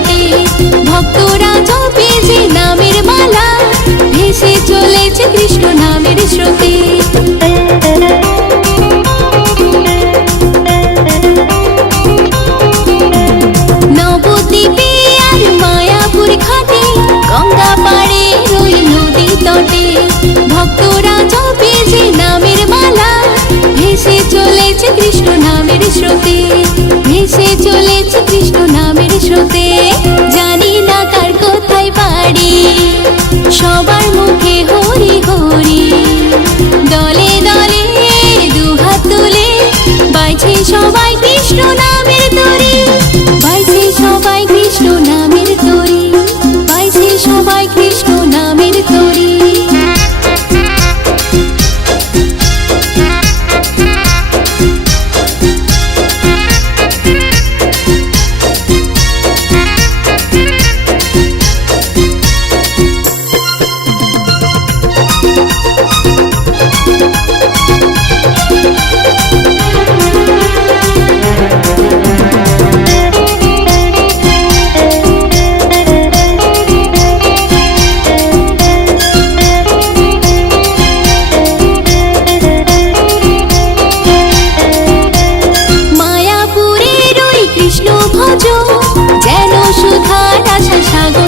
নদী ভক্তরা জপে নামের মালা, ভেসে চলেছে কৃষ্ণ নামের স্রোতে। মায়াপুর ঘাটে গঙ্গা পাড়ে ভক্তরা জপে যে নামের মালা, ভেসে চলেছে কৃষ্ণ নামের স্রোতে। ভেসে কৃষ্ণ নামের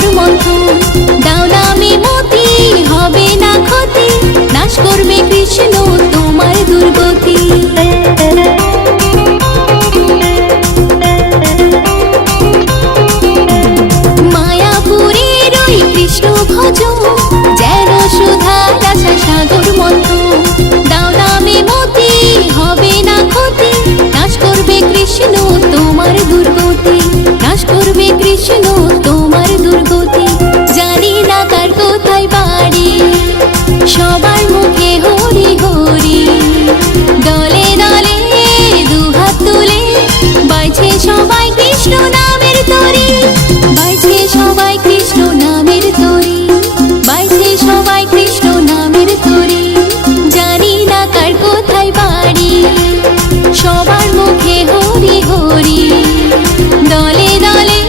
সাগর মন্থ দাও নামে মতি, হবে না ক্ষতি। নাশ করবে কৃষ্ণ, তোমার দুর্গতি। মায়াপুরের ওই কৃষ্ণ হবে না ক্ষতি। নাশ কৃষ্ণ, তোমার দুর্গতি। নাশ করবে কৃষ্ণ, তোমার হরি দলে দলে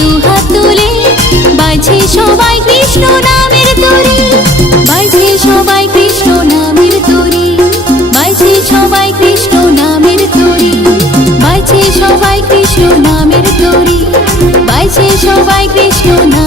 দুহাত তুলে বাজে সবাই কৃষ্ণ নামের তরি। বাজে সবাই কৃষ্ণ নামের তরি। বাজে সবাই কৃষ্ণ নামের তরি। বাজে সবাই কৃষ্ণ নামের তরি। বাইছে সবাই কৃষ্ণ